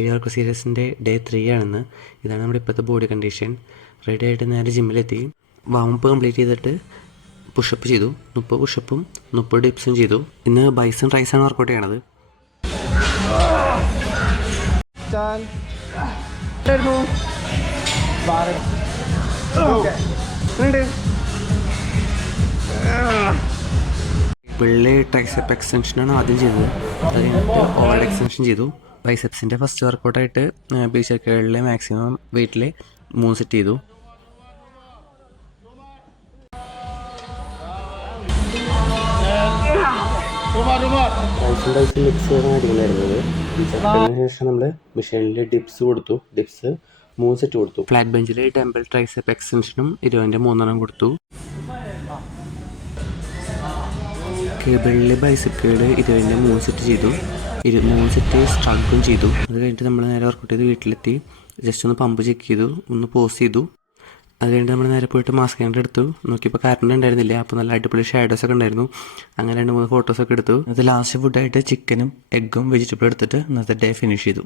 ഏഴ് സീരീസിൻ്റെ ഡേ 3 ആണെന്ന്. ഇതാണ് നമ്മുടെ ഇപ്പോഴത്തെ ബോഡി കണ്ടീഷൻ. റെഡി ആയിട്ട് നേരെ ജിമ്മിലെത്തി. വാമപ്പ് കംപ്ലീറ്റ് ചെയ്തിട്ട് പുഷപ്പ് ചെയ്തു. 30 പുഷപ്പും 30 ഡിപ്സും ചെയ്തു. ഇന്ന് ബൈസും ട്രൈസാണ് വർക്കൗട്ട് ചെയ്യണത്. പിള്ളേ ട്രൈസെപ്പ് എക്സ്റ്റൻഷനാണ് ആദ്യം ചെയ്തത്. അത് കഴിഞ്ഞിട്ട് ഓവർഹെഡ് എക്സ്റ്റൻഷൻ ചെയ്തു. ബൈസെപ്സിൻ്റെ ഫസ്റ്റ് വർക്കൗട്ടായിട്ട് ബീച്ചർക്കുകളിലെ മാക്സിമം വെയിറ്റിൽ 3 സെറ്റ് ചെയ്തു. ബൈസും മിക്സ് ചെയ്താണ് അടിപൊളിയായിരുന്നത്. അതിന് ശേഷം നമ്മൾ മെഷീനിൽ ഡിപ്സ് കൊടുത്തു. ഡിപ്സ് 3 സെറ്റ് കൊടുത്തു. ഫ്ലാറ്റ് ബെഞ്ചിൽ ഡംബൽ ട്രൈസെപ്പ് എക്സ്റ്റൻഷനും 20ൻ്റെ 3 കൊടുത്തു. കേബിളിൽ ബൈസെപ്പുകൾ 20ൻ്റെ 3 സെറ്റ് ചെയ്തു. 3 സെറ്റ് സ്ട്രഗും ചെയ്തു. അത് കഴിഞ്ഞിട്ട് നമ്മൾ നേരെ വർക്കൗട്ട് ചെയ്ത് വീട്ടിലെത്തി. ജസ്റ്റ് ഒന്ന് പമ്പ് ചെക്ക് ചെയ്തു, ഒന്ന് പോസ് ചെയ്തു. അത് കഴിഞ്ഞിട്ട് നമ്മൾ നേരെ പോയിട്ട് മാസ്ക് ക്യാൻഡർ എടുത്തു. നോക്കിയപ്പോൾ കറണ്ട് ഉണ്ടായിരുന്നില്ല. അപ്പോൾ നല്ല അടിപൊളി ഷാഡോസൊക്കെ ഉണ്ടായിരുന്നു. അങ്ങനെ 2-3 ഫോട്ടോസൊക്കെ എടുത്തു. അത് ലാസ്റ്റ് ഫുഡായിട്ട് ചിക്കനും എഗ്ഗും വെജിറ്റബിളും എടുത്തിട്ട് ഇന്നത്തെ ഡേ ഫിനിഷ് ചെയ്തു.